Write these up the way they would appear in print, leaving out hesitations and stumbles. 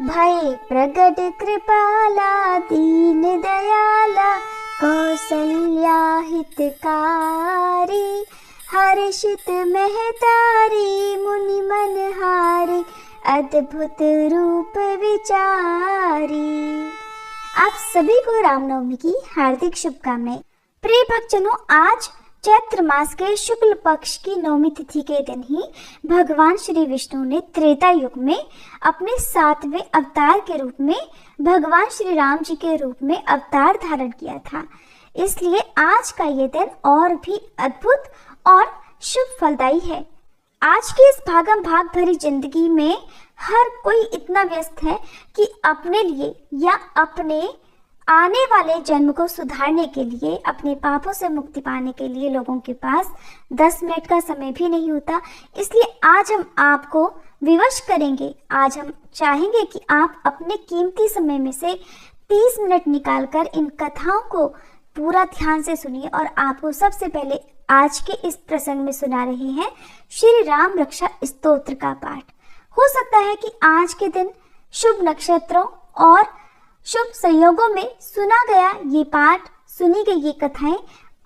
भय प्रगट कृपाला दीन दयाला कौसल्या हितकारी हर्षित महतारी मुनि मनहारी अद्भुत रूप विचारी। आप सभी को रामनवमी की हार्दिक शुभकामनाएं। प्रिय भक्तजनों, आज चैत्र मास के शुक्ल पक्ष की नवमी तिथि के दिन ही भगवान श्री विष्णु ने त्रेता युग में अपने 7वें अवतार के रूप में भगवान श्री राम जी के रूप में अवतार धारण किया था। इसलिए आज का ये दिन और भी अद्भुत और शुभ फलदायी है। आज की इस भागम भाग भरी जिंदगी में हर कोई इतना व्यस्त है कि अपने लिए या अपने आने वाले जन्म को सुधारने के लिए, अपने पापों से मुक्ति पाने के लिए लोगों के पास 10 मिनट का समय भी नहीं होता। इसलिए आज हम आपको विवश करेंगे। आज हम चाहेंगे कि आप अपने कीमती समय में से 30 मिनट निकालकर इन कथाओं को पूरा ध्यान से सुनिए। और आपको सबसे पहले आज के इस प्रसंग में सुना रहे हैं श्री राम रक्षा स्तोत्र का पाठ। हो सकता है कि आज के दिन शुभ नक्षत्रों और शुभ संयोगों में सुना गया ये पाठ, सुनी गई ये कथाएं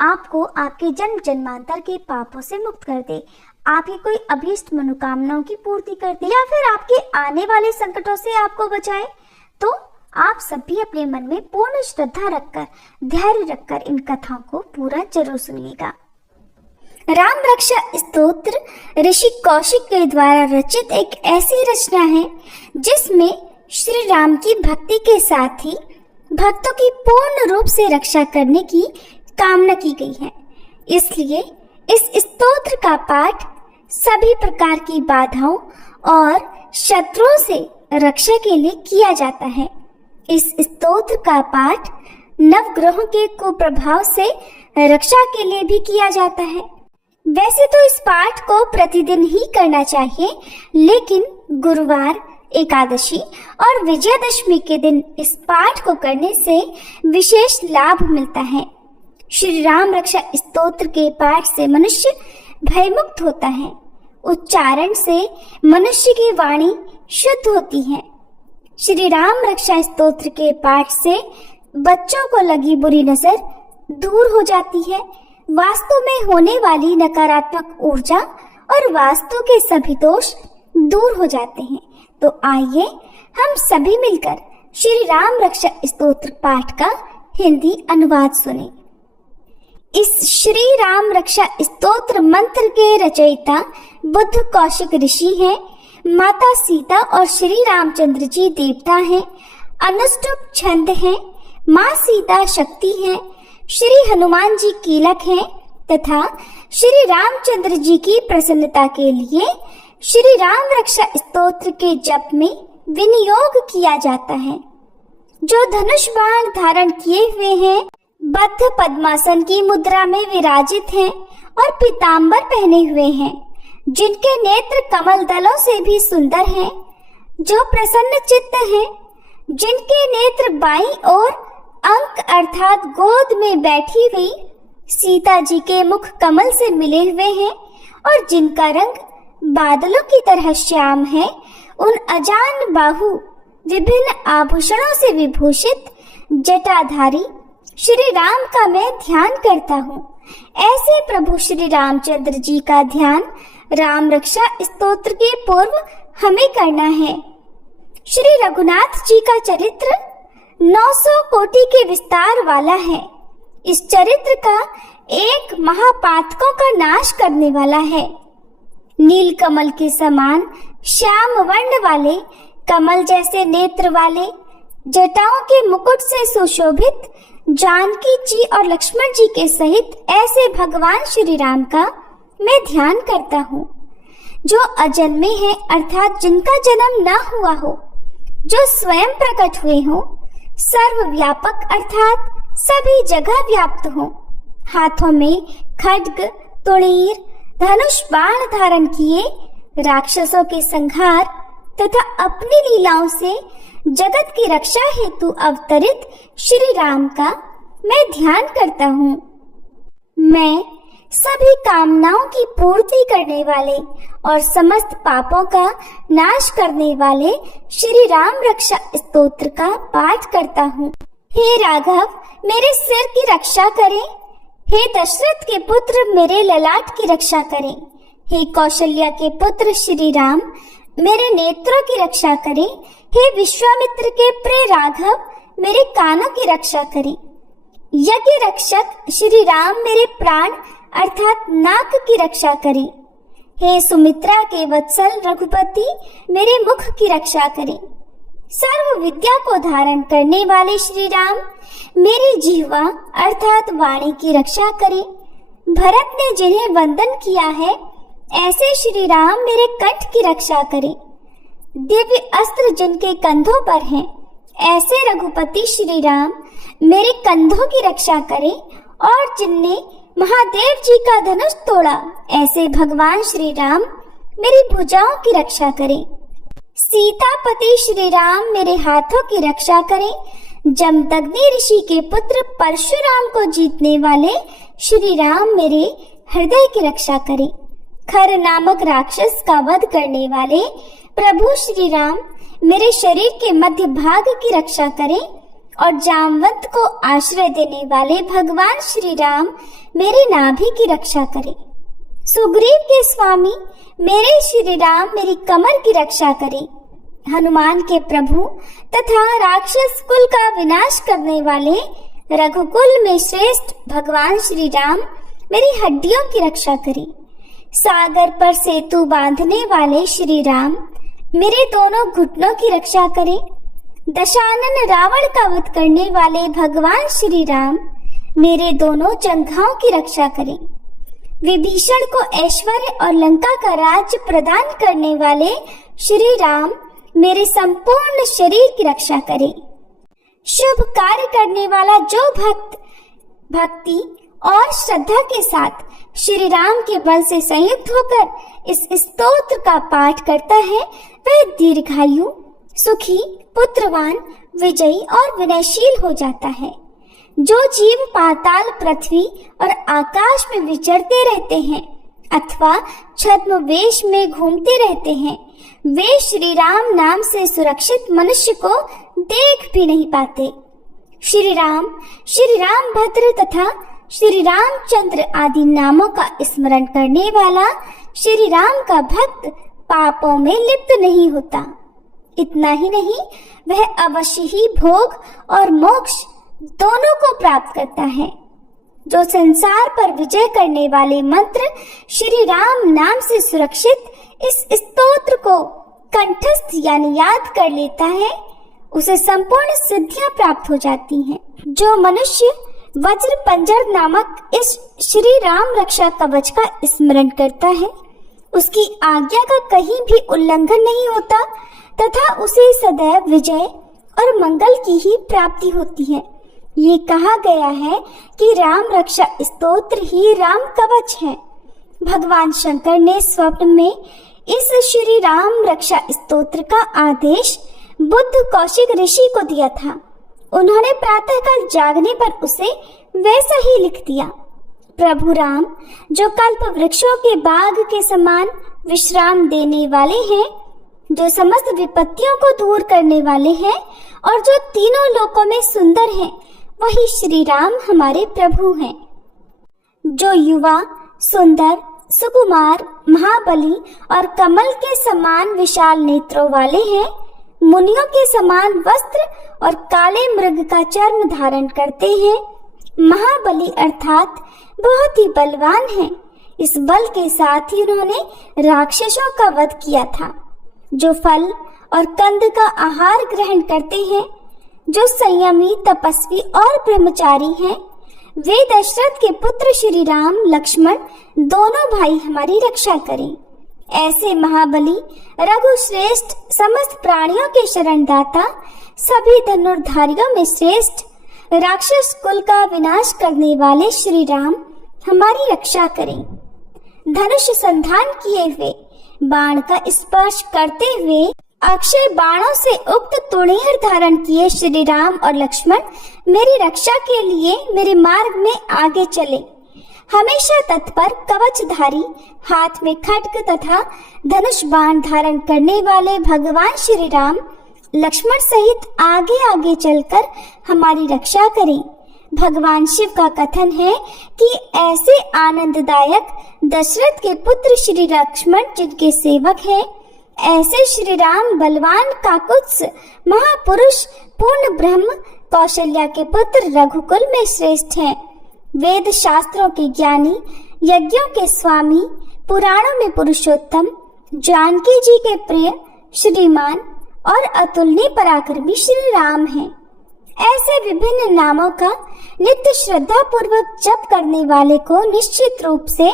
आपको आपके जन्म जन्मांतर के पापों से मुक्त कर दे, आपकी कोई अभीष्ट मनोकामनाओं की पूर्ति कर दे, या फिर आपके आने वाले संकटों से आपको बचाए। तो आप सभी अपने मन में पूर्ण श्रद्धा रखकर, धैर्य रखकर इन कथाओं को पूरा जरूर सुनिएगा। राम रक्षा स्तोत्र ऋषि कौशिक के द्वारा रचित एक ऐसी रचना है जिसमें श्री राम की भक्ति के साथ ही भक्तों की पूर्ण रूप से रक्षा करने की कामना की गई है। इसलिए इस स्तोत्र का पाठ सभी प्रकार की बाधाओं और शत्रुओं से रक्षा के लिए किया जाता है। इस स्तोत्र का पाठ नवग्रहों के कुप्रभाव से रक्षा के लिए भी किया जाता है। वैसे तो इस पाठ को प्रतिदिन ही करना चाहिए, लेकिन गुरुवार, एकादशी और विजयादशमी के दिन इस पाठ को करने से विशेष लाभ मिलता है। श्री राम रक्षा स्तोत्र के पाठ से मनुष्य भयमुक्त होता है। उच्चारण से मनुष्य की वाणी शुद्ध होती है। श्री राम रक्षा स्तोत्र के पाठ से बच्चों को लगी बुरी नजर दूर हो जाती है। वास्तु में होने वाली नकारात्मक ऊर्जा और वास्तु के सभी दोष दूर हो जाते हैं। तो आइए हम सभी मिलकर श्री राम रक्षा स्तोत्र पाठ का हिंदी अनुवाद सुने। इस श्री राम रक्षा स्तोत्र मंत्र के रचयिता बुद्ध कौशिक ऋषि हैं। माता सीता और श्री रामचंद्र जी देवता हैं। अनुष्टुप छंद हैं। माँ सीता शक्ति हैं। श्री हनुमान जी कीलक हैं तथा श्री रामचंद्र जी की प्रसन्नता के लिए श्री राम रक्षा स्तोत्र के जप में विनियोग किया जाता है। जो धनुष बाण धारण किए हुए हैं, बद्ध पद्मासन की मुद्रा में विराजित हैं और पीतांबर पहने हुए हैं, जिनके नेत्र कमल दलों से भी सुंदर हैं, जो प्रसन्न चित्त हैं, जिनके नेत्र बाईं ओर अंक अर्थात गोद में बैठी हुई सीता जी के मुख कमल से मिले हुए हैं और जिनका रंग बादलों की तरह श्याम है, उन अजान बाहु विभिन्न आभूषणों से विभूषित जटाधारी श्री राम का मैं ध्यान करता हूँ। ऐसे प्रभु श्री रामचंद्र जी का ध्यान राम रक्षा स्तोत्र के पूर्व हमें करना है। श्री रघुनाथ जी का चरित्र 900 कोटि के विस्तार वाला है। इस चरित्र का एक महापातकों का नाश करने वाला है। नील कमल के समान श्याम वर्ण वाले, कमल जैसे नेत्र वाले, जटाओं के मुकुट से सुशोभित जानकी जी और लक्ष्मण जी के सहित ऐसे भगवान श्री राम का मैं ध्यान करता हूँ, जो अजन्मे हैं अर्थात जिनका जन्म न हुआ हो, जो स्वयं प्रकट हुए हो, सर्वव्यापक अर्थात सभी जगह व्याप्त हो, हाथों में खड्ग, तुणीर, धनुष बाण धारण किए, राक्षसों के संहार तथा अपनी लीलाओं से जगत की रक्षा हेतु अवतरित श्री राम का मैं ध्यान करता हूँ। मैं सभी कामनाओं की पूर्ति करने वाले और समस्त पापों का नाश करने वाले श्री राम रक्षा स्तोत्र का पाठ करता हूँ। हे राघव, मेरे सिर की रक्षा करें। हे दशरथ के पुत्र, मेरे ललाट की रक्षा करें। हे कौशल्या के पुत्र श्री राम, मेरे नेत्रों की रक्षा करें। हे विश्वामित्र के प्रिय राघव, मेरे कानों की रक्षा करें। यज्ञ रक्षक श्री राम, मेरे प्राण अर्थात नाक की रक्षा करें। हे सुमित्रा के वत्सल रघुपति, मेरे मुख की रक्षा करें। सर्व विद्या को धारण करने वाले श्री राम, मेरी जिह्वा अर्थात वाणी की रक्षा करें। भरत ने जिन्हें वंदन किया है, ऐसे श्री राम मेरे कंठ की रक्षा करें। दिव्य अस्त्र जिनके कंधों पर हैं, ऐसे रघुपति श्री राम मेरे कंधों की रक्षा करें। और जिनने महादेव जी का धनुष तोड़ा, ऐसे भगवान श्री राम मेरी भुजाओं की रक्षा करें। सीतापति श्री राम मेरे हाथों की रक्षा करें। जमदग्नि ऋषि के पुत्र परशुराम को जीतने वाले श्री राम मेरे हृदय की रक्षा करें। खर नामक राक्षस का वध करने वाले प्रभु श्री राम मेरे शरीर के मध्य भाग की रक्षा करें। और जामवंत को आश्रय देने वाले भगवान श्री राम मेरे नाभि की रक्षा करें। सुग्रीव के स्वामी मेरे श्री राम मेरी कमर की रक्षा करें। हनुमान के प्रभु तथा राक्षस कुल का विनाश करने वाले रघुकुल में श्रेष्ठ भगवान श्री राम मेरी हड्डियों की रक्षा करें। सागर पर सेतु बांधने वाले श्री राम मेरे दोनों घुटनों की रक्षा करें। दशानन रावण का वध करने वाले भगवान श्री राम मेरे दोनों जंघाओं की रक्षा करें। विभीषण को ऐश्वर्य और लंका का राज्य प्रदान करने वाले श्री राम मेरे संपूर्ण शरीर की रक्षा करें। शुभ कार्य करने वाला जो भक्त भक्ति और श्रद्धा के साथ श्री राम के बल से संयुक्त होकर इस स्तोत्र का पाठ करता है, वह दीर्घायु, सुखी, पुत्रवान, विजयी और विनयशील हो जाता है। जो जीव पाताल, पृथ्वी और आकाश में विचरते रहते हैं अथवा छद्म वेश में घूमते रहते हैं, वे श्री राम नाम से सुरक्षित मनुष्य को देख भी नहीं पाते। श्री राम भद्र तथा श्री रामचंद्र आदि नामों का स्मरण करने वाला श्री राम का भक्त पापों में लिप्त नहीं होता। इतना ही नहीं, वह अवश्य ही भोग और मोक्ष दोनों को प्राप्त करता है। जो संसार पर विजय करने वाले मंत्र श्री राम नाम से सुरक्षित इस स्तोत्र को कंठस्थ यानी याद कर लेता है, उसे संपूर्ण सिद्धियां प्राप्त हो जाती हैं। जो मनुष्य वज्र पंजर नामक इस श्री राम रक्षा कवच का स्मरण करता है, उसकी आज्ञा का कहीं भी उल्लंघन नहीं होता तथा उसे सदैव विजय और मंगल की ही प्राप्ति होती है। ये कहा गया है कि राम रक्षा स्तोत्र ही राम कवच है। भगवान शंकर ने स्वप्न में इस श्री राम रक्षा स्तोत्र का आदेश बुद्ध कौशिक ऋषि को दिया था। उन्होंने प्रातःकाल जागने पर उसे वैसा ही लिख दिया। प्रभु राम जो कल्प वृक्षों के बाग के समान विश्राम देने वाले हैं, जो समस्त विपत्तियों को दूर करने वाले हैं और जो तीनों लोकों में सुंदर हैं, वही श्री राम हमारे प्रभु हैं। जो युवा, सुंदर, सुकुमार, महाबली और कमल के समान विशाल नेत्रों वाले हैं, मुनियों के समान वस्त्र और काले मृग का चर्म धारण करते हैं, महाबली अर्थात बहुत ही बलवान हैं। इस बल के साथ ही उन्होंने राक्षसों का वध किया था। जो फल और कंद का आहार ग्रहण करते हैं, जो संयमी, तपस्वी और ब्रह्मचारी हैं, वे दशरथ के पुत्र श्री राम, लक्ष्मण दोनों भाई हमारी रक्षा करें। ऐसे महाबली, रघुश्रेष्ठ, समस्त प्राणियों के शरणदाता, सभी धनुर्धारियों में श्रेष्ठ, राक्षस कुल का विनाश करने वाले श्री राम हमारी रक्षा करें। धनुष संधान किए हुए, बाण का स्पर्श करते हुए, अक्षय बाणों से उक्त तुणीर धारण किए श्री राम और लक्ष्मण मेरी रक्षा के लिए मेरे मार्ग में आगे चले। हमेशा तत्पर, कवचधारी, हाथ में खड्ग तथा धनुष बाण धारण करने वाले भगवान श्री राम लक्ष्मण सहित आगे आगे चलकर हमारी रक्षा करें। भगवान शिव का कथन है कि ऐसे आनंददायक दशरथ के पुत्र श्री लक्ष्मण जिनके सेवक हैं, ऐसे श्री राम बलवान काकुत्स महापुरुष पूर्ण ब्रह्म कौशल्या के पुत्र रघुकुल में श्रेष्ठ हैं। वेद शास्त्रों के ज्ञानी, यज्ञों के स्वामी, पुराणों में पुरुषोत्तम, जानकी जी के प्रिय, श्रीमान और अतुलनीय पराक्रमी श्री राम हैं। ऐसे विभिन्न नामों का नित्य श्रद्धा पूर्वक जप करने वाले को निश्चित रूप से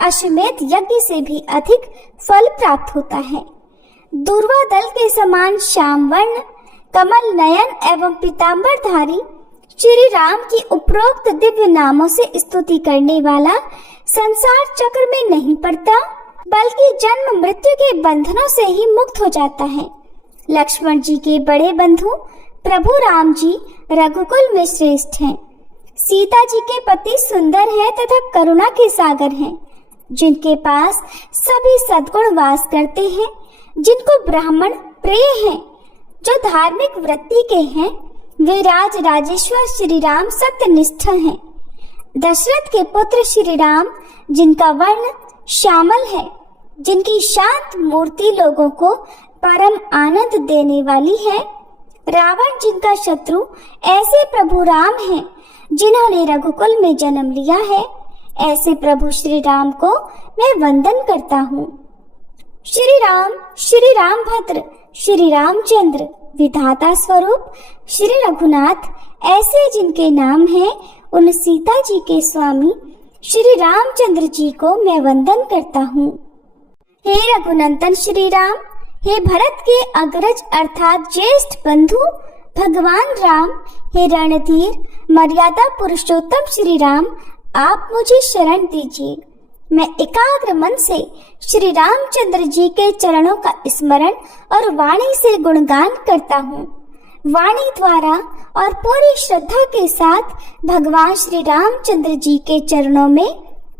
अश्वमेध यज्ञ से भी अधिक फल प्राप्त होता है। दूर्वा दल के समान श्याम वर्ण, कमल नयन एवं पीतांबरधारी श्री राम की उपरोक्त दिव्य नामों से स्तुति करने वाला संसार चक्र में नहीं पड़ता, बल्कि जन्म मृत्यु के बंधनों से ही मुक्त हो जाता है। लक्ष्मण जी के बड़े बंधु प्रभु राम जी रघुकुल में श्रेष्ठ हैं। सीता जी के पति सुंदर हैं तथा करुणा के सागर हैं, जिनके पास सभी सद्गुण वास करते हैं, जिनको ब्राह्मण प्रिय हैं, जो धार्मिक वृत्ति के हैं, वे राज राजेश्वर श्री राम सत्यनिष्ठ हैं। दशरथ के पुत्र श्री राम जिनका वर्ण श्यामल है, जिनकी शांत मूर्ति लोगों को परम आनंद देने वाली है। रावण जिनका शत्रु, ऐसे प्रभु राम हैं जिन्होंने रघुकुल में जन्म लिया है। ऐसे प्रभु श्री राम को मैं वंदन करता हूँ। श्री राम भद्र, श्री रामचंद्र विधाता स्वरूप श्री रघुनाथ, ऐसे जिनके नाम हैं, उन सीता जी के स्वामी श्री रामचंद्र जी को मैं वंदन करता हूँ। हे रघुनंदन श्री राम, हे भरत के अग्रज अर्थात ज्येष्ठ बंधु भगवान राम, हे रणधीर मर्यादा पुरुषोत्तम श्री राम, आप मुझे शरण दीजिए। मैं एकाग्र मन से श्री रामचंद्र जी के चरणों का स्मरण और वाणी से गुणगान करता हूँ। वाणी द्वारा और पूरी श्रद्धा के साथ भगवान श्री रामचंद्र जी के चरणों में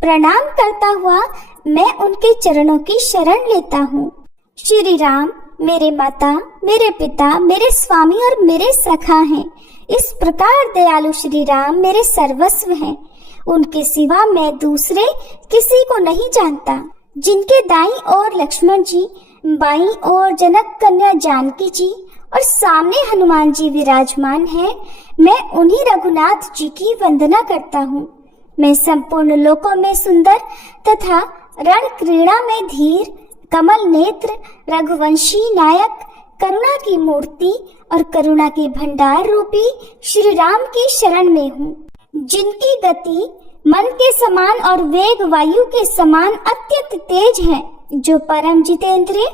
प्रणाम करता हुआ मैं उनके चरणों की शरण लेता हूँ। श्री राम मेरे माता, मेरे पिता, मेरे स्वामी और मेरे सखा हैं। इस प्रकार दयालु श्री राम मेरे सर्वस्व हैं। उनके सिवा मैं दूसरे किसी को नहीं जानता। जिनके दाईं ओर लक्ष्मण जी, बाईं ओर जनक कन्या जानकी जी और सामने हनुमान जी विराजमान हैं, मैं उन्हीं रघुनाथ जी की वंदना करता हूँ। मैं संपूर्ण लोकों में सुंदर तथा रण क्रीड़ा में धीर, कमल नेत्र, रघुवंशी नायक, करुणा की मूर्ति और करुणा के भंडार रूपी श्री राम की शरण में हूँ। जिनकी गति मन के समान और वेग वायु के समान अत्यंत तेज है, जो परम जितेंद्रिय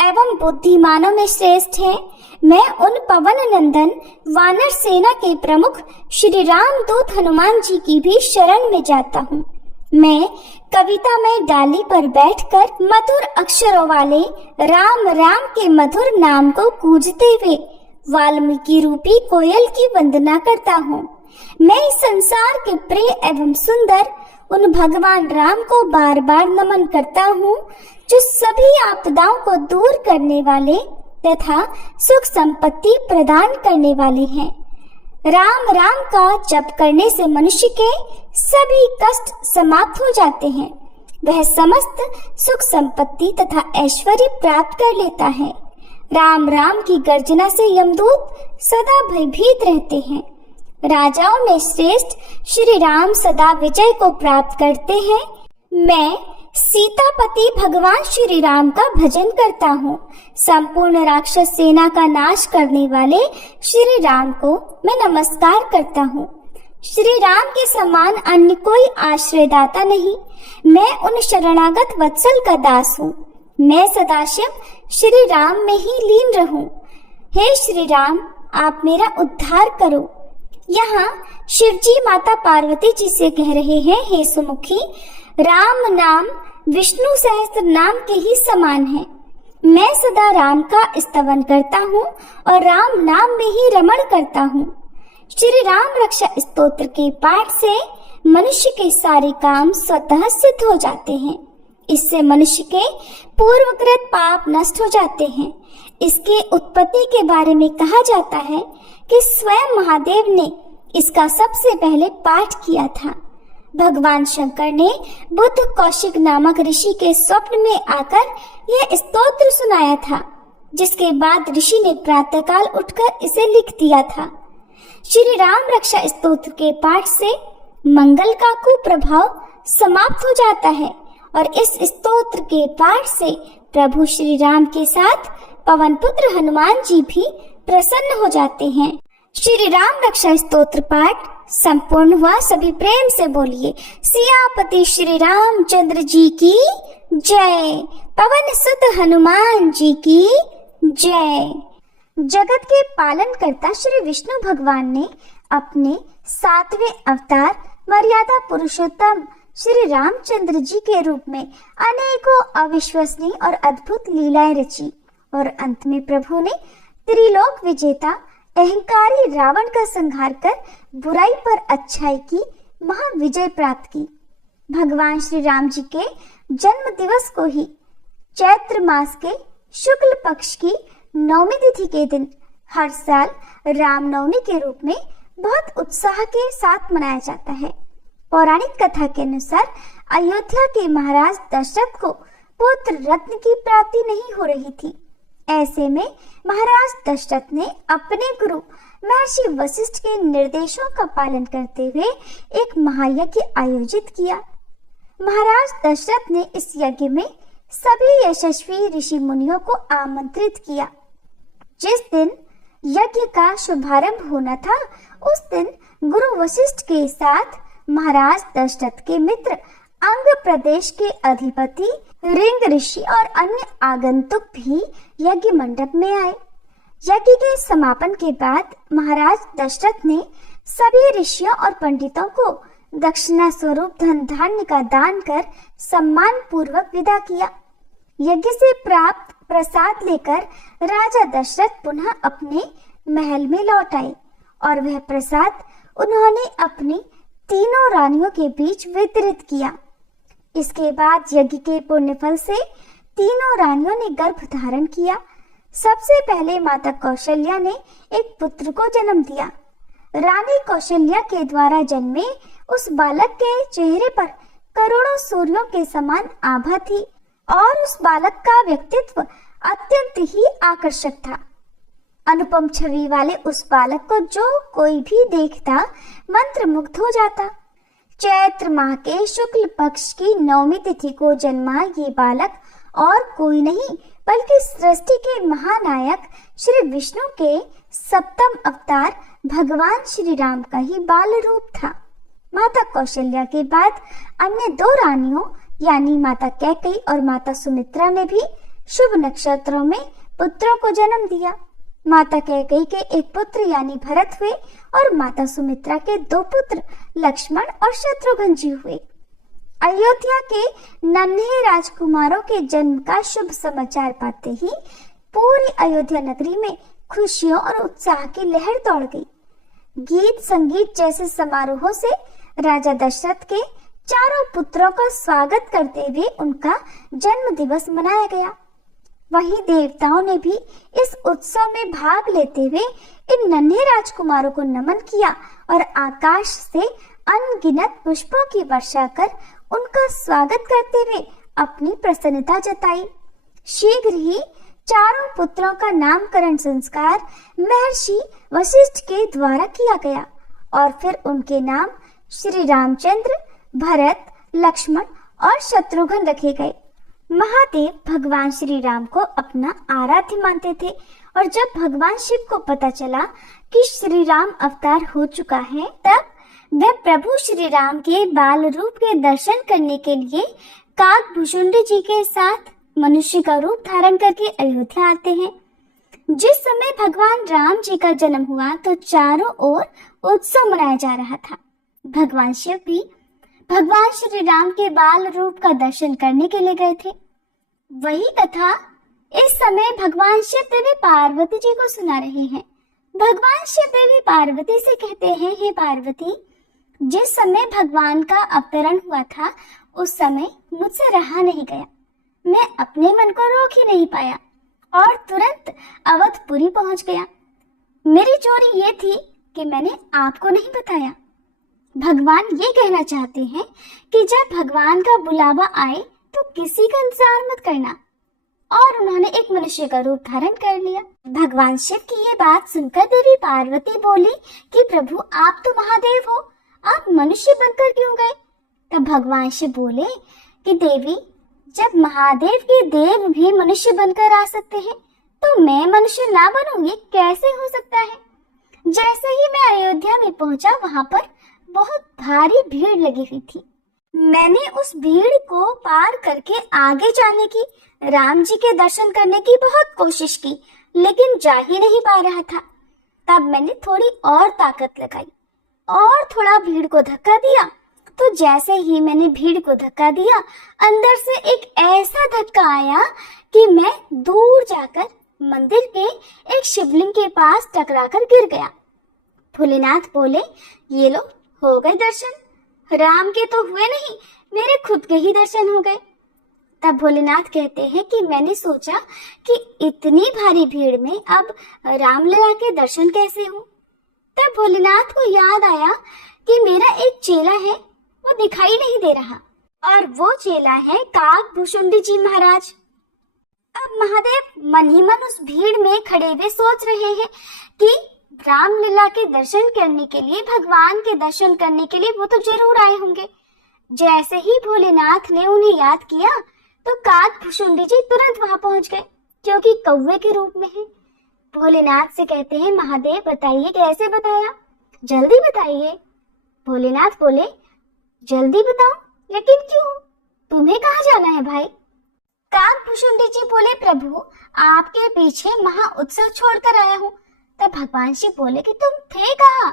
एवं बुद्धिमानों में श्रेष्ठ है, मैं उन पवन नंदन वानर सेना के प्रमुख श्री राम दूत हनुमान जी की भी शरण में जाता हूँ। मैं कविता में डाली पर बैठकर मधुर अक्षरों वाले राम राम के मधुर नाम को गूंजते हुए वाल्मीकि रूपी कोयल की वंदना करता हूँ। मैं इस संसार के प्रिय एवं सुंदर उन भगवान राम को बार बार नमन करता हूँ, जो सभी आपदाओं को दूर करने वाले तथा सुख संपत्ति प्रदान करने वाले हैं। राम राम का जप करने से मनुष्य के सभी कष्ट समाप्त हो जाते हैं। वह समस्त सुख संपत्ति तथा ऐश्वर्य प्राप्त कर लेता है। राम राम की गर्जना से यमदूत सदा भयभीत रहते हैं। राजाओं में श्रेष्ठ श्री राम सदा विजय को प्राप्त करते हैं। मैं सीतापति भगवान श्री राम का भजन करता हूँ। संपूर्ण राक्षस सेना का नाश करने वाले श्री राम को मैं नमस्कार करता हूँ। श्री राम के समान अन्य कोई आश्रयदाता नहीं। मैं उन शरणागत वत्सल का दास हूँ। मैं सदाशिव श्री राम में ही लीन रहूं। हे श्री राम, आप मेरा उद्धार करो। यहाँ शिवजी माता पार्वती जी से कह रहे हैं, हे सुमुखी, राम नाम विष्णु सहस्त्र नाम के ही समान है। मैं सदा राम का स्तवन करता हूँ और राम नाम में ही रमण करता हूँ। श्री राम रक्षा स्तोत्र के पाठ से मनुष्य के सारे काम स्वतः सिद्ध हो जाते हैं। इससे मनुष्य के पूर्वकृत पाप नष्ट हो जाते हैं। इसके उत्पत्ति के बारे में कहा जाता है कि स्वयं महादेव ने इसका सबसे पहले पाठ किया था। भगवान शंकर ने बुद्ध कौशिक नामक ऋषि के स्वप्न में आकर यह स्तोत्र सुनाया था, जिसके बाद ऋषि ने प्रातःकाल उठकर इसे लिख दिया था। श्री राम रक्षा स्तोत्र के पाठ से मंगल का कुप्रभाव समाप्त हो जाता है और इस स्तोत्र के पाठ से प्रभु श्री राम के साथ पवन पुत्र हनुमान जी भी प्रसन्न हो जाते हैं। श्री राम रक्षा स्तोत्र पाठ संपूर्ण हुआ। सभी प्रेम से बोलिए सियापति श्री रामचंद्र जी की जय, पवन सुत हनुमान जी की जय। जगत के पालन करता श्री विष्णु भगवान ने अपने 7वें अवतार मर्यादा पुरुषोत्तम श्री रामचंद्र जी के रूप में अनेकों अविश्वसनीय और अद्भुत लीलाएं रची और अंत में प्रभु ने त्रिलोक विजेता अहंकारी रावण का संहार कर बुराई पर अच्छाई की महाविजय प्राप्त की। भगवान श्री राम जी के जन्म दिवस को ही चैत्र मास के शुक्ल पक्ष की नवमी तिथि के दिन हर साल रामनवमी के रूप में बहुत उत्साह के साथ मनाया जाता है। पौराणिक कथा के अनुसार अयोध्या के महाराज दशरथ को पुत्र रत्न की प्राप्ति नहीं हो रही थी। ऐसे में महाराज दशरथ ने अपने गुरु महर्षि वशिष्ठ के निर्देशों का पालन करते हुए एक महायज्ञ आयोजित किया। महाराज दशरथ ने इस यज्ञ में सभी यशस्वी ऋषि मुनियों को आमंत्रित किया। जिस दिन यज्ञ का शुभारंभ होना था, उस दिन गुरु वशिष्ठ के साथ महाराज दशरथ के मित्र अंग प्रदेश के अधिपति रिंग ऋषि और अन्य आगंतुक भी यज्ञ मंडप में आए। यज्ञ के समापन के बाद महाराज दशरथ ने सभी ऋषियों और पंडितों को दक्षिणा स्वरूप धन धान्य का दान कर सम्मान पूर्वक विदा किया। यज्ञ से प्राप्त प्रसाद लेकर राजा दशरथ पुनः अपने महल में लौट आए और वह प्रसाद उन्होंने अपनी तीनों रानियों के बीच वितरित किया। इसके बाद यज्ञ के पुण्य फल से तीनों रानियों ने गर्भ धारण किया। सबसे पहले माता कौशल्या ने एक पुत्र को जन्म दिया। रानी कौशल्या के द्वारा जन्मे उस बालक के चेहरे पर करोड़ों सूर्यों के समान आभा थी और उस बालक का व्यक्तित्व अत्यंत ही आकर्षक था। अनुपम छवि वाले उस बालक को जो कोई भी देखता मंत्रमुग्ध हो जाता। चैत्र माह के शुक्ल पक्ष की नवमी तिथि को जन्मा ये बालक और कोई नहीं बल्कि सृष्टि के महानायक श्री विष्णु के सप्तम अवतार भगवान श्री राम का ही बाल रूप था। माता कौशल्या के बाद अन्य दो रानियों यानी माता कैकेयी और माता सुमित्रा ने भी शुभ नक्षत्रों में पुत्रों को जन्म दिया। माता कैकेयी के एक पुत्र यानी भरत हुए और माता सुमित्रा के दो पुत्र लक्ष्मण और शत्रुघ्न जी हुए। अयोध्या के नन्हे राजकुमारों के जन्म का शुभ समाचार पाते ही पूरी अयोध्या नगरी में खुशियों और उत्साह की लहर दौड़ गई। गीत संगीत जैसे समारोहों से राजा दशरथ के चारों पुत्रों का स्वागत करते हुए उनका जन्म दिवस मनाया गया। वहीं देवताओं ने भी इस उत्सव में भाग लेते हुए इन नन्हे राजकुमारों को नमन किया और आकाश से अनगिनत पुष्पों की वर्षा कर उनका स्वागत करते हुए अपनी प्रसन्नता जताई। शीघ्र ही चारों पुत्रों का नामकरण संस्कार महर्षि वशिष्ठ के द्वारा किया गया और फिर उनके नाम श्री रामचंद्र, भरत, लक्ष्मण और शत्रुघ्न रखे गए। महादेव भगवान श्री राम को अपना आराध्य मानते थे और जब भगवान शिव को पता चला कि श्री राम अवतार हो चुका है, तब वे प्रभु श्री राम के बाल रूप के दर्शन करने के लिए काकभूषुंड जी के साथ मनुष्य का रूप धारण करके अयोध्या आते हैं। जिस समय भगवान राम जी का जन्म हुआ तो चारों ओर उत्सव मनाया जा रहा था। भगवान शिव भी भगवान श्री राम के बाल रूप का दर्शन करने के लिए गए थे। वही कथा इस समय भगवान शिव देवी पार्वती जी को सुना रहे हैं। भगवान शिव देवी पार्वती से कहते हैं, हे पार्वती, जिस समय भगवान का अवतरण हुआ था उस समय मुझसे रहा नहीं गया। मैं अपने मन को रोक ही नहीं पाया और तुरंत अवधपुरी पहुंच गया। मेरी चोरी ये थी कि मैंने आपको नहीं बताया। भगवान ये कहना चाहते हैं कि जब भगवान का बुलावा आए तो किसी का इंतजार मत करना। और उन्होंने एक मनुष्य का रूप धारण कर लिया। भगवान शिव की ये बात सुनकर देवी पार्वती बोली कि प्रभु आप तो महादेव हो, आप मनुष्य बनकर क्यों गए? तब भगवान शिव बोले कि देवी, जब महादेव के देव भी मनुष्य बनकर आ सकते हैं तो मैं मनुष्य ना बनूं, ये कैसे हो सकता है? जैसे ही मैं अयोध्या में पहुंचा वहां पर बहुत भारी भीड़ लगी हुई थी। मैंने उस भीड़ को पार करके आगे जाने की, राम जी के दर्शन करने की बहुत कोशिश की, लेकिन जा ही नहीं पा रहा था। तब मैंने थोड़ी और ताकत लगाई और थोड़ा भीड़ को धक्का दिया। तो जैसे ही मैंने भीड़ को धक्का दिया, अंदर से एक ऐसा धक्का आया कि मैं दूर जाकर मंदिर के एक शिवलिंग के पास टकराकर गिर गया। भोलेनाथ बोले, ये लो, हो गए दर्शन। राम के तो हुए नहीं, मेरे खुद के ही दर्शन हो गए। तब भोलेनाथ कहते हैं कि मैंने सोचा कि इतनी भारी भीड़ में अब रामलला के दर्शन कैसे हों। तब भोलेनाथ को याद आया कि मेरा एक चेला है, वो दिखाई नहीं दे रहा, और वो चेला है काकभूषुंडी जी महाराज। अब महादेव मन ही मन उस भीड़ में खड़े हुए सोच रहे हैं कि रामलला के दर्शन करने के लिए, भगवान के दर्शन करने के लिए वो तो जरूर आए होंगे। जैसे ही भोलेनाथ ने उन्हें याद किया तो काकभूषुंडी जी तुरंत वहां पहुंच गए, क्योंकि कौवे के रूप में है। भोलेनाथ से कहते हैं, महादेव बताइए कैसे बताया, जल्दी बताइए। भोलेनाथ बोले, जल्दी बताओ, लेकिन क्यों, तुम्हें कहाँ जाना है भाई? काकभूषुंडी जी बोले, प्रभु आपके पीछे महा उत्सव छोड़कर आया हूँ। तब भगवान शिव बोले कि तुम थे कहाँ?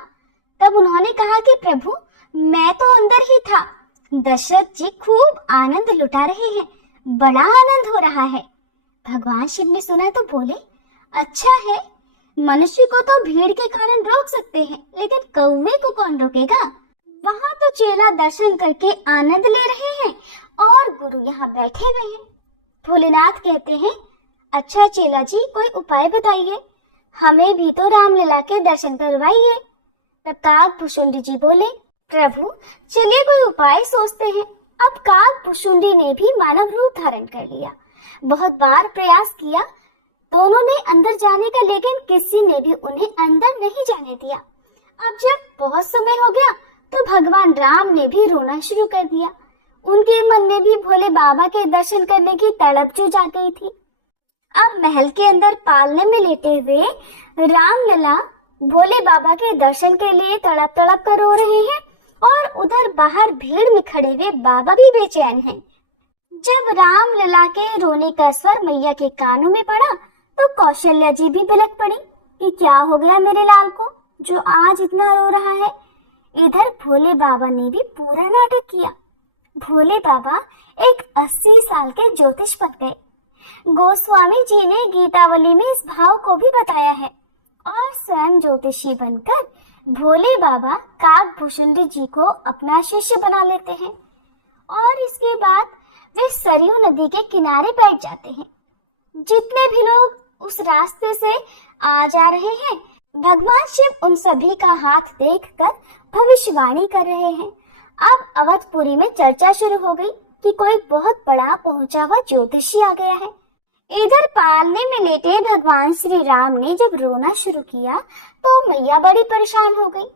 तब उन्होंने कहा कि प्रभु मैं तो अंदर ही था। दशरथ जी खूब आनंद लुटा रहे हैं, बड़ा आनंद हो रहा है। भगवान शिव ने सुना तो बोले, अच्छा है, मनुष्य को तो भीड़ के कारण रोक सकते हैं, लेकिन कौवे को कौन रोकेगा? वहाँ तो चेला दर्शन करके आनंद ले रहे हैं और गुरु यहाँ बैठे हुए हैं। भोलेनाथ कहते हैं, अच्छा चेला जी, कोई उपाय बताइए, हमें भी तो रामलला के दर्शन करवाइए। तब काकभूषुंडी जी बोले, प्रभु चलिए कोई उपाय सोचते हैं। अब काकभूषुंडी ने भी मानव रूप धारण कर लिया, बहुत बार प्रयास किया दोनों ने अंदर जाने का, लेकिन किसी ने भी उन्हें अंदर नहीं जाने दिया। अब जब बहुत समय हो गया तो भगवान राम ने भी रोना शुरू कर दिया। उनके मन में भी भोले बाबा के दर्शन करने की तड़प जो जाग गई थी। अब महल के अंदर पालने में लेटे हुए रामलला भोले बाबा के दर्शन के लिए तड़प तड़प कर रो रहे हैं, और उधर बाहर भीड़ में खड़े हुए बाबा भी बेचैन हैं। जब रामलला के रोने का स्वर मैया के कानों में पड़ा तो कौशल्या जी भी बिलक पड़ी कि क्या हो गया मेरे लाल को, जो आज इतना रो रहा है। इधर भोले बाबा ने भी पूरा नाटक किया। भोले बाबा एक 80 साल के ज्योतिष बन गए। गोस्वामी जी ने गीतावली में इस भाव को भी बताया है, और स्वयं ज्योतिषी बनकर भोले बाबा काकभूषुंडी जी को अपना शिष्य बना लेते हैं, और इसके बाद वे सरयू नदी के किनारे बैठ जाते हैं। जितने भी लोग उस रास्ते से आ जा रहे हैं, भगवान शिव उन सभी का हाथ देखकर भविष्यवाणी कर रहे हैं। अब अवधपुरी में चर्चा शुरू हो गई कि कोई बहुत बड़ा पहुंचा हुआ ज्योतिषी आ गया है। इधर पालने में लेटे भगवान श्री राम ने जब रोना शुरू किया तो मैया बड़ी परेशान हो गई।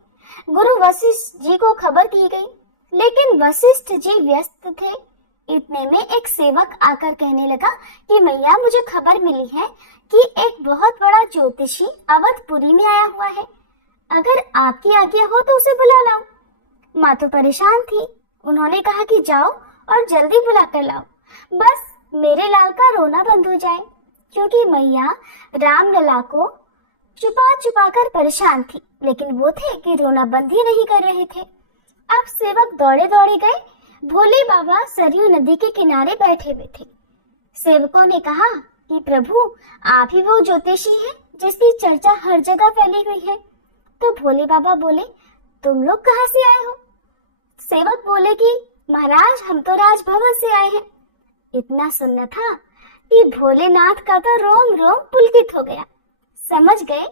गुरु वशिष्ठ जी को खबर की गई, लेकिन वशिष्ठ जी व्यस्त थे। इतने में एक सेवक आकर कहने लगा कि मैया मुझे खबर मिली है कि एक बहुत बड़ा ज्योतिषी अवधपुरी में आया हुआ है, अगर आपकी आज्ञा हो तो उसे बुला लाओ। माँ तो परेशान थी, उन्होंने कहा कि जाओ और जल्दी बुला कर लाओ, बस मेरे लाल का रोना बंद हो जाए, क्योंकि मैया रामलला को छुपा छुपा कर परेशान थी, लेकिन वो थे कि रोना बंद ही नहीं कर रहे थे। अब सेवक दौड़े दौड़े गए। भोले बाबा सरयू नदी के किनारे बैठे हुए थे। सेवकों ने कहा कि प्रभु आप ही वो ज्योतिषी हैं जिसकी चर्चा हर जगह फैली हुई है। तो भोले बाबा बोले, तुम लोग कहाँ से आए हो? सेवक बोले कि महाराज हम तो राजभवन से आए हैं। इतना सुनना था कि भोलेनाथ का तो रोम रोम पुलकित हो गया। समझ गए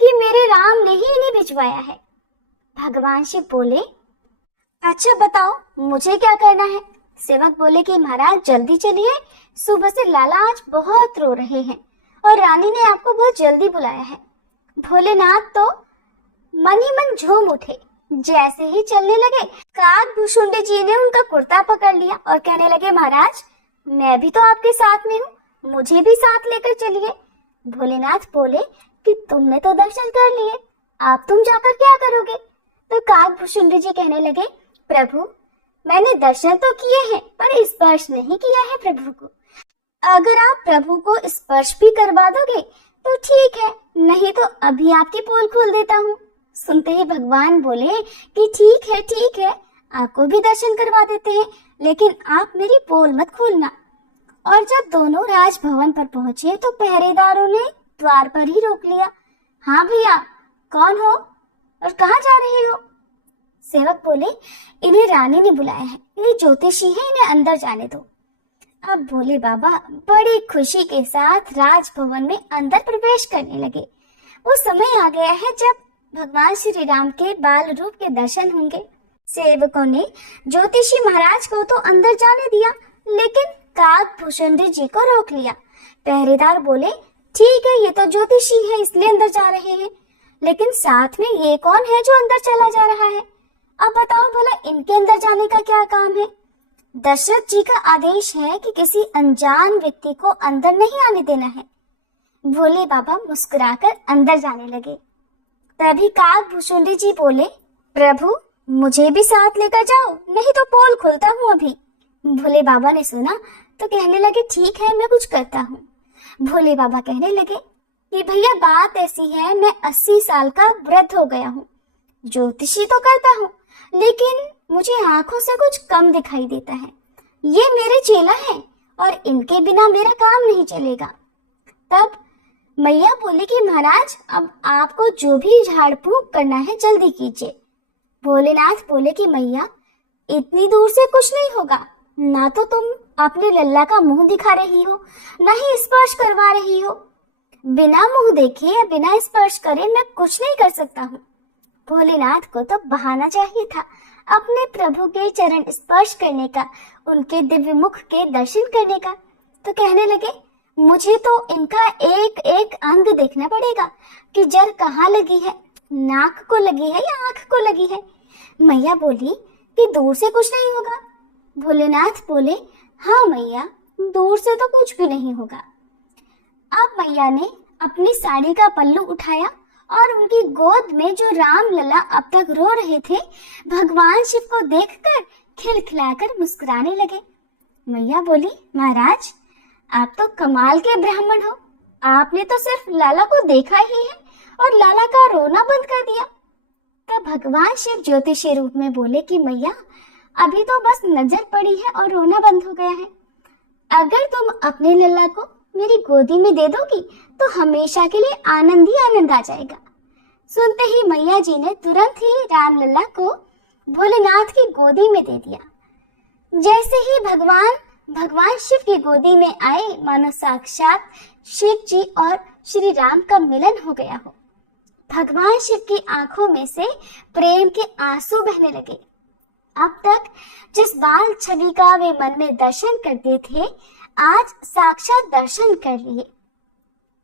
कि मेरे राम ने ही इन्हें भिजवाया है। भगवान शिव बोले, अच्छा बताओ मुझे क्या करना है। सेवक बोले कि महाराज जल्दी चलिए, सुबह से लाला आज बहुत रो रहे हैं और रानी ने आपको बहुत जल्दी बुलाया है। भोलेनाथ तो मन ही मन झूम उठे। जैसे ही चलने लगे, काकभूषुंडी जी ने उनका कुर्ता पकड़ लिया और कहने लगे, महाराज मैं भी तो आपके साथ में हूँ, मुझे भी साथ लेकर चलिए। भोलेनाथ बोले कि तुमने तो दर्शन कर लिए, आप तुम जाकर क्या करोगे। तो काकभूषुंडी जी कहने लगे, प्रभु मैंने दर्शन तो किए हैं पर स्पर्श नहीं किया है प्रभु को। अगर आप प्रभु को स्पर्श भी करवा दोगे तो ठीक है, नहीं तो अभी आपकी पोल खोल देता हूँ। सुनते ही भगवान बोले कि ठीक है, आपको भी दर्शन करवा देते हैं, लेकिन आप मेरी पोल मत खोलना। और जब दोनों राजभवन पर पहुंचे तो पहरेदारों ने द्वार पर ही रोक लिया। हाँ भैया, कौन हो और कहाँ जा रहे हो। सेवक बोले, इन्हें रानी ने बुलाया है, ये ज्योतिषी है, इन्हें अंदर जाने दो। अब भोले बाबा बड़ी खुशी के साथ राजभवन में अंदर प्रवेश करने लगे। वो समय आ गया है जब भगवान श्री राम के बाल रूप के दर्शन होंगे। सेवकों ने ज्योतिषी महाराज को तो अंदर जाने दिया, लेकिन काकभूषुंडी जी को रोक लिया। पहरेदार बोले, ठीक है, ये तो ज्योतिषी है इसलिए अंदर जा रहे हैं, लेकिन साथ में ये कौन है जो अंदर चला जा रहा है। अब बताओ भला इनके अंदर जाने का क्या काम है। दशरथ जी का आदेश है कि किसी अनजान व्यक्ति को अंदर नहीं आने देना है। भोले बाबा मुस्कुराकर अंदर जाने लगे। तभी काकभूषुंडी जी बोले, प्रभु मुझे भी साथ लेकर जाओ, नहीं तो पोल खोलता हूँ अभी। भोले बाबा ने सुना तो कहने लगे, ठीक है मैं कुछ करता हूँ। भोले बाबा कहने लगे कि भैया बात ऐसी है, मैं 80 साल का वृद्ध हो गया हूँ, ज्योतिषी तो करता हूँ लेकिन मुझे आंखों से कुछ कम दिखाई देता है। ये मेरे चेला है और इनके बिना मेरा काम नहीं चलेगा। तब मैया बोली कि महाराज अब आपको जो भी झाड़ फूंक करना है जल्दी कीजिए। भोलेनाथ बोले कि मैया इतनी दूर से कुछ नहीं होगा, ना तो तुम अपने लल्ला का मुंह दिखा रही हो, ना ही स्पर्श करवा रही हो। बिना मुंह देखे या बिना स्पर्श करे मैं कुछ नहीं कर सकता हूँ। भोलेनाथ को तो बहाना चाहिए था अपने प्रभु के चरण स्पर्श करने का, उनके दिव्य मुख के दर्शन करने का। तो कहने लगे, मुझे तो इनका एक एक अंग देखना पड़ेगा कि जल कहाँ लगी है, नाक को लगी है या आंख को लगी है। मैया बोली कि दूर से कुछ नहीं होगा। भोलेनाथ बोले, हाँ मैया दूर से तो कुछ भी नहीं होगा। अब मैया ने अपनी साड़ी का पल्लू उठाया और उनकी गोद में जो राम लला अब तक रो रहे थे, भगवान शिव को देखकर खिलखिलाकर मुस्कुराने लगे। मैया बोली, महाराज आप तो कमाल के ब्राह्मण हो, आपने तो सिर्फ लाला को देखा ही है और लाला का रोना बंद कर दिया। तब भगवान शिव ज्योतिषी रूप में बोले कि मैया अभी तो बस नजर पड़ी है और रोना बंद हो गया है। अगर तुम अपने लल्ला को मेरी गोदी में दे दोगी तो हमेशा के लिए आनंद ही आनंद आ जाएगा। सुनते ही मैया जी ने तुरंत ही राम लल्ला को भोलेनाथ की गोदी में दे दिया। जैसे ही भगवान शिव की गोदी में आए, मानो साक्षात शिव जी और श्री राम का मिलन हो गया हो। भगवान शिव की आंखों में से प्रेम के आंसू बहने लगे। अब तक जिस बाल छवि का वे मन में दर्शन करते थे, आज साक्षात दर्शन कर लिए।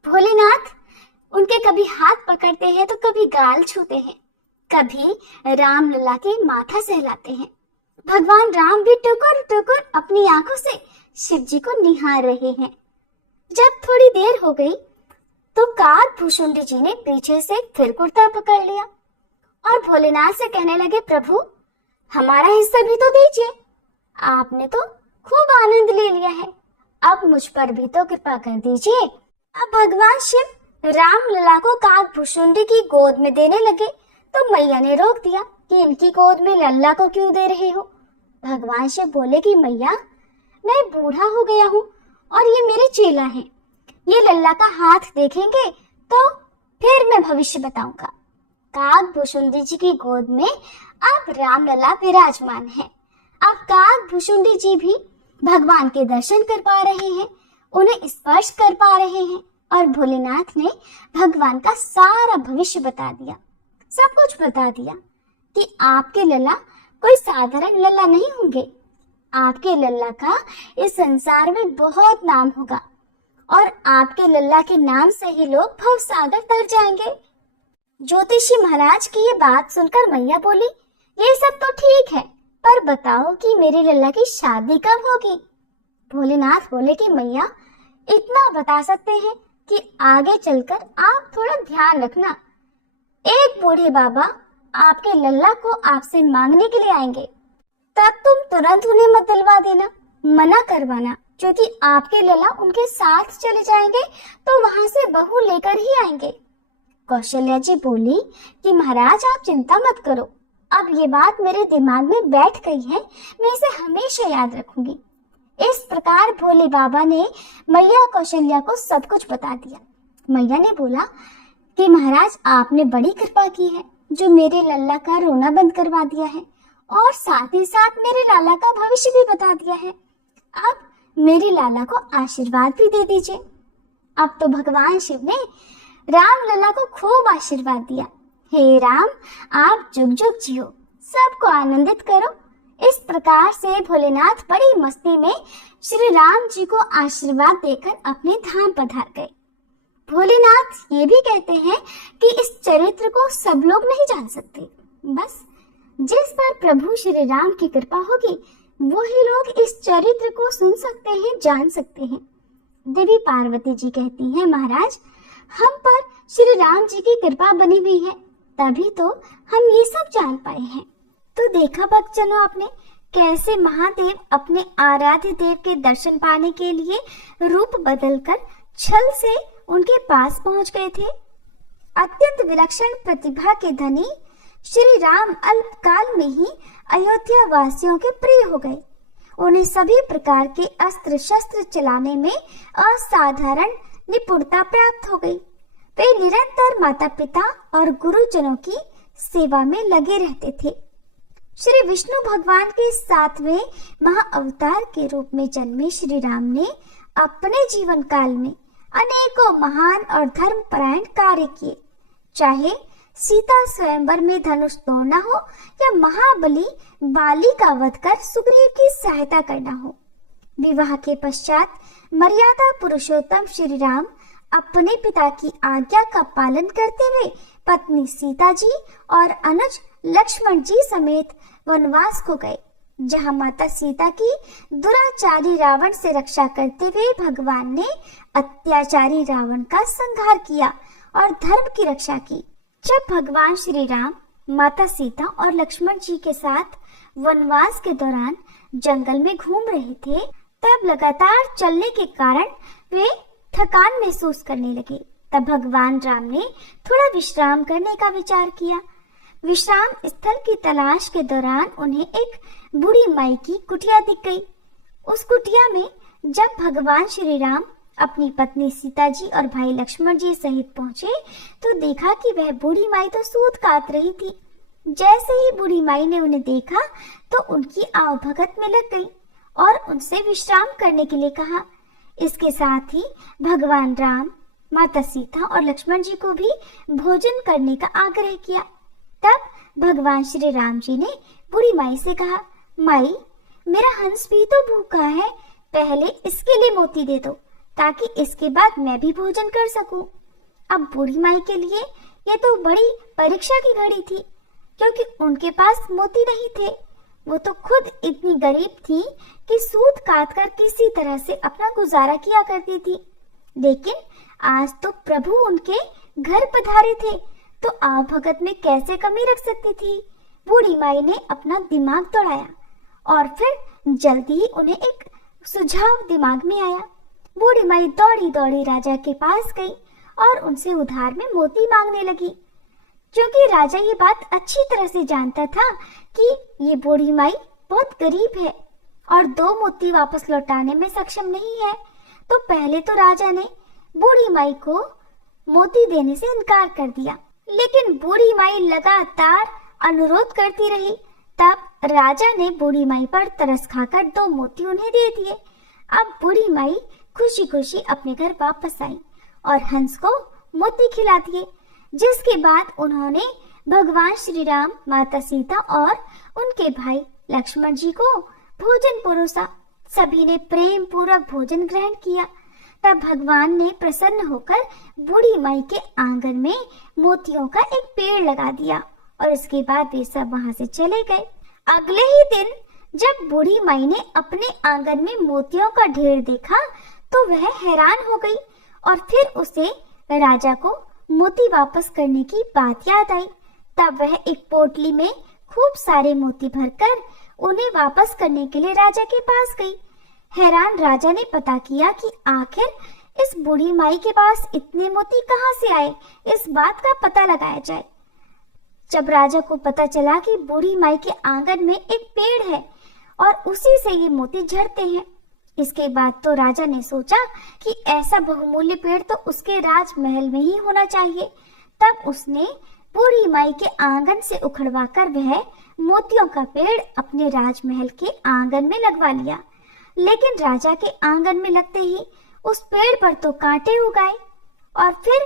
भोलेनाथ उनके कभी हाथ पकड़ते हैं तो कभी गाल छूते हैं, कभी राम लला के माथा सहलाते हैं। भगवान राम भी टुकुर टुकुर अपनी आंखों से शिव जी को निहार रहे हैं। जब थोड़ी देर हो गई तो काकभूषुंडी जी ने पीछे से फिर कुर्ता पकड़ लिया और भोलेनाथ से कहने लगे, प्रभु हमारा हिस्सा भी तो दीजिए, आपने तो खूब आनंद ले लिया है, अब मुझ पर भी तो कृपा कर दीजिए। अब भगवान शिव राम लला को काकभूषुंडी की गोद में देने लगे तो मैया ने रोक दिया कि इनकी गोद में लल्ला को क्यों दे रहे हो। भगवान शिव बोले कि मैया मैं बूढ़ा हो गया हूँ और ये मेरे चेला हैं, ये लल्ला का हाथ देखेंगे तो फिर मैं भविष्य बताऊंगा। काग भुशुंडी जी की गोद में अब रामलला विराजमान है। अब काग भुशुंडी जी भी भगवान के दर्शन कर पा रहे हैं, उन्हें स्पर्श कर पा रहे हैं और भोलेनाथ ने भगवान का सारा भविष्य बता दिया, सब कुछ बता दिया कि आपके लल्ला कोई साधारण लल्ला नहीं होंगे, आपके लल्ला का इस संसार में बहुत नाम होगा और आपके लल्ला के नाम से ही लोग भव सागर तर जाएंगे। ज्योतिषी महाराज की ये बात सुनकर मैया बोली, ये सब तो ठीक है, पर बताओ कि मेरे लल्ला की शादी कब होगी। भोलेनाथ बोले कि मैया इतना बता सकते हैं कि आगे चलकर आप थोड़ा ध्यान रखना, एक बूढ़े बाबा आपके लल्ला को आपसे मांगने के लिए आएंगे, तब तुम तुरंत उन्हें मत दिलवा देना, मना करवाना, क्योंकि आपके लल्ला उनके साथ चले जाएंगे तो वहां से बहू लेकर ही आएंगे। कौशल्या जी बोली कि महाराज आप चिंता मत करो, अब ये बात मेरे दिमाग में बैठ गई है, मैं इसे हमेशा याद रखूंगी। इस प्रकार भोले बाबा ने मैया कौशल्या को सब कुछ बता दिया। मैया ने बोला कि महाराज आपने बड़ी कृपा की है, जो मेरे लल्ला का रोना बंद करवा दिया है और साथ ही साथ मेरे लाला का भविष्य भी बता दिया है। अब मेरे लाला को आशीर्वाद भी दे दीजिए। अब तो भगवान शिव ने राम लल्ला को खूब आशीर्वाद दिया, हे राम आप जुग जुग जियो, सबको आनंदित करो। इस प्रकार से भोलेनाथ बड़ी मस्ती में श्री राम जी को आशीर्वाद देकर अपने धाम पधार गए। भोलेनाथ ये भी कहते हैं कि इस चरित्र को सब लोग नहीं जान सकते, बस जिस पर प्रभु श्री राम की कृपा होगी वही लोग इस चरित्र को सुन सकते हैं, जान सकते हैं। देवी पार्वती जी कहती हैं, महाराज हम पर श्री राम जी की कृपा बनी हुई है, तभी तो हम ये सब जान पाए हैं। तो देखा भक्तजनों आपने कैसे महादेव अपने आराध्य देव के दर्शन पाने के लिए रूप बदलकर छल से उनके पास पहुंच गए थे। अत्यंत विलक्षण प्रतिभा के धनी श्री राम अल्पकाल में ही अयोध्या वासियों के प्रिय हो गए। उन्हें सभी प्रकार के अस्त्र शस्त्र चलाने में असाधारण निपुणता प्राप्त हो गई। वे निरंतर माता पिता और गुरुजनों की सेवा में लगे रहते थे। श्री विष्णु भगवान के 7वें महाअवतार के रूप में जन्मे श्री राम ने अपने जीवन काल में अनेकों महान और धर्मपरायण कार्य किए, चाहे सीता स्वयंवर में धनुष तोड़ना हो या महाबली बाली का वध कर सुग्रीव की सहायता करना हो। विवाह के पश्चात मर्यादा पुरुषोत्तम श्री राम अपने पिता की आज्ञा का पालन करते हुए पत्नी सीता जी और अनुज लक्ष्मण जी समेत वनवास को गए, जहां माता सीता की दुराचारी रावण से रक्षा करते हुए भगवान ने अत्याचारी रावण का संहार किया और धर्म की रक्षा की। जब भगवान श्री राम माता सीता और लक्ष्मण जी के साथ वनवास के दौरान जंगल में घूम रहे थे, तब लगातार चलने के कारण वे थकान महसूस करने लगे। तब भगवान राम ने थोड़ा विश्राम करने का विचार किया। विश्राम स्थल की तलाश के दौरान उन्हें एक बूढ़ी माई की कुटिया दिख गई। उस कुटिया में जब भगवान श्री राम अपनी पत्नी सीता जी और भाई लक्ष्मण जी सहित पहुंचे तो देखा कि वह बूढ़ी माई तो सूत काट रही थी। जैसे ही बूढ़ी माई ने उन्हें देखा तो उनकी आवभगत में लग गई और उनसे विश्राम करने के लिए कहा। इसके साथ ही भगवान राम, माता सीता और लक्ष्मण जी को भी भोजन करने का आग्रह किया। तब भगवान श्री राम जी ने बूढ़ी माई से कहा, माई मेरा हंस भी तो भूखा है, पहले इसके लिए मोती दे दो ताकि इसके बाद मैं भी भोजन कर सकूं। अब बूढ़ी माई के लिए ये तो बड़ी परीक्षा की घड़ी थी, क्योंकि उनके पास मोती नहीं थे। वो तो खुद इतनी गरीब थी कि सूत काट कर किसी तरह से अपना गुजारा किया करती थी। लेकिन आज तो प्रभु उनके घर पधारे थे, तो आवभगत में कैसे कमी रख सकती थी। बूढ़ी माई ने अपना दिमाग दौड़ाया और फिर जल्दी ही उन्हें एक सुझाव दिमाग में आया। बूढ़ी माई दौड़ी दौड़ी राजा के पास गई और उनसे उधार में मोती मांगने लगी, क्योंकि राजा ये बात अच्छी तरह से जानता था कि ये बूढ़ी माई बहुत गरीब है और 2 मोती वापस लौटाने में सक्षम नहीं है। तो पहले तो राजा ने बूढ़ी माई को मोती देने से इनकार कर दिया, लेकिन बूढ़ी माई लगातार अनुरोध करती रही। तब राजा ने बूढ़ी माई पर तरस खाकर 2 मोती उन्हें दे दिए। अब बूढ़ी माई खुशी खुशी अपने घर वापस आई और हंस को मोती खिला दिए, जिसके बाद उन्होंने भगवान श्री राम, माता सीता और उनके भाई लक्ष्मण जी को भोजन परोसा। सभी ने प्रेम पूर्वक भोजन ग्रहण किया। तब भगवान ने प्रसन्न होकर बूढ़ी माई के आंगन में मोतियों का एक पेड़ लगा दिया और इसके बाद वे सब वहां से चले गए। अगले ही दिन जब बूढ़ी माई ने अपने आंगन में मोतियों का ढेर देखा तो वह हैरान हो गई और फिर उसे राजा को मोती वापस करने की बात याद आई। तब वह एक पोटली में खूब सारे मोती भरकर उन्हें वापस करने के लिए राजा के पास गई। हैरान राजा ने पता किया कि आखिर इस बूढ़ी माई के पास इतने मोती कहाँ से आए, इस बात का पता लगाया जाए। जब राजा को पता चला कि बूढ़ी माई के आंगन में एक पेड़ है और उसी से ये मोती झड़ते हैं, इसके बाद तो राजा ने सोचा कि ऐसा बहुमूल्य पेड़ तो उसके राजमहल में ही होना चाहिए। तब उसने बूढ़ी माई के आंगन से उखड़वाकर वह मोतियों का पेड़ अपने राजमहल के आंगन में लगवा लिया। लेकिन राजा के आंगन में लगते ही उस पेड़ पर तो कांटे उग आए और फिर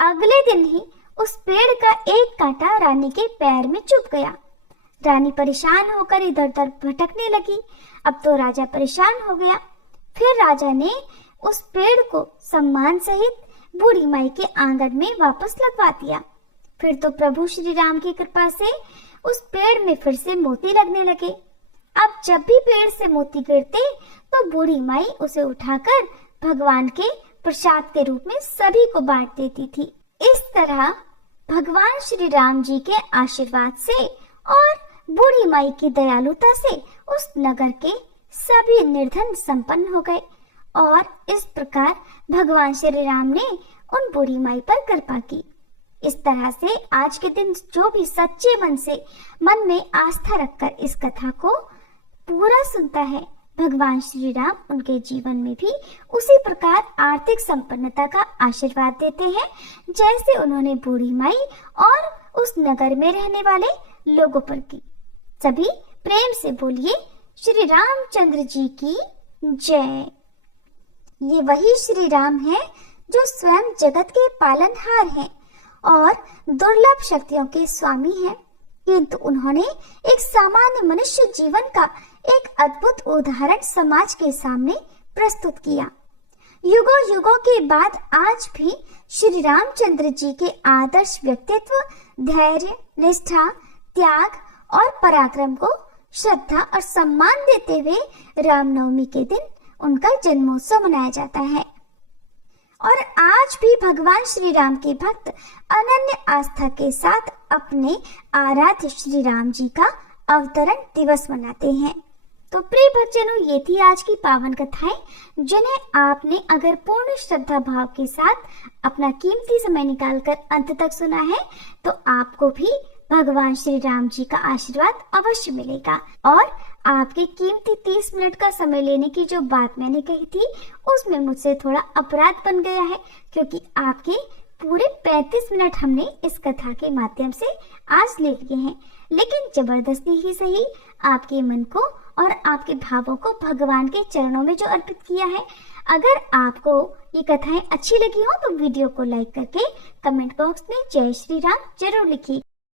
अगले दिन ही उस पेड़ का एक कांटा रानी के पैर में चुभ गया। रानी परेशान होकर इधर उधर भटकने लगी। अब तो राजा परेशान हो गया। फिर राजा ने उस पेड़ को सम्मान सहित बूढ़ी माई के आंगन में वापस लगवा दिया। फिर तो प्रभु श्री राम की कृपा से उस पेड़ में फिर से मोती लगने लगे। अब जब भी पेड़ से मोती गिरते तो बूढ़ी माई उसे उठाकर भगवान के प्रसाद के रूप में सभी को बांट देती थी। इस तरह भगवान श्री राम जी के आशीर्वाद से और बूढ़ी माई की दयालुता से उस नगर के सभी निर्धन संपन्न हो गए और इस प्रकार भगवान श्री राम ने उन बूढ़ी माई पर कृपा की। इस तरह से आज के दिन जो भी सच्चे मन में आस्था रखकर इस कथा को पूरा सुनता है, भगवान श्री राम उनके जीवन में भी उसी प्रकार आर्थिक संपन्नता का आशीर्वाद देते हैं जैसे उन्होंने बूढ़ी माई और उस नगर में रहने वाले लोगों पर की। सभी प्रेम से बोलिए श्री रामचंद्र जी की जय। ये वही श्री राम है जो स्वयं जगत के पालनहार हैं और दुर्लभ शक्तियों के स्वामी हैं, किंतु उन्होंने एक सामान्य मनुष्य जीवन का एक अद्भुत उदाहरण समाज के सामने प्रस्तुत किया। युगों युगों के बाद आज भी श्री रामचंद्र जी के आदर्श व्यक्तित्व, धैर्य, निष्ठा, त्याग और पराक्रम को श्रद्धा और सम्मान देते हुए रामनवमी के दिन उनका जन्मोत्सव मनाया जाता है। और आज भी भगवान श्री राम के भक्त अनन्य आस्था के साथ अपने आराध्य श्री राम जी का अवतरण दिवस मनाते हैं। तो प्रिय भक्तजनों, ये थी आज की पावन कथाएं जिन्हें आपने अगर पूर्ण श्रद्धा भाव के साथ अपना कीमती समय निकालकर अंत तक सुना है तो आपको भी भगवान श्री राम जी का आशीर्वाद अवश्य मिलेगा। और आपके कीमती 30 मिनट का समय लेने की जो बात मैंने कही थी उसमें मुझसे थोड़ा अपराध बन गया है, क्योंकि आपके पूरे 35 मिनट हमने इस कथा के माध्यम से आज ले लिए हैं। लेकिन जबरदस्ती ही सही आपके मन को और आपके भावों को भगवान के चरणों में जो अर्पित किया है। अगर आपको ये कथाएं अच्छी लगी हो तो वीडियो को लाइक करके कमेंट बॉक्स में जय श्री राम जरूर लिखिए।